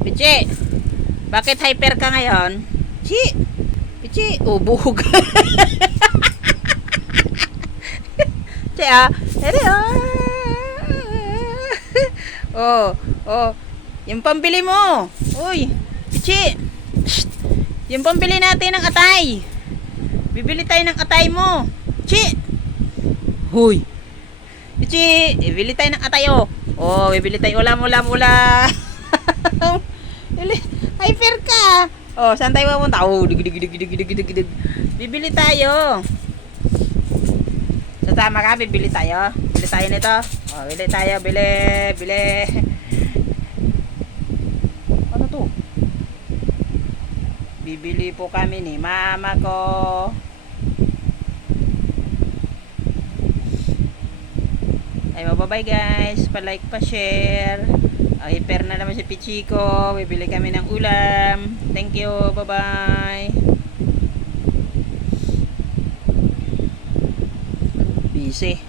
Pichi, bakit hyper ka ngayon? Pichi, Pichi, buhog. Pichi ere oh, oh, yung pambili mo. Uy, Pichi, shh, yung pambili natin ng atay. Bibili tayo ng atay mo. Pichi, huy. Pichi, bibili tayo ng atay oh. Oh, bibili tayo ulam. Hyper ka. Oh, saan tayo pupunta? Oh, dig. Bibili tayo. Sasama ka, bibili tayo. Bili tayo nito. Oh, bili tayo, bili. Ano to? Bibili po kami ni mama ko. Ay, bye guys. Pa-like, pa-share. Hyper na naman si Pichiko. Bibili kami ng ulam. Thank you. Bye-bye. Busy.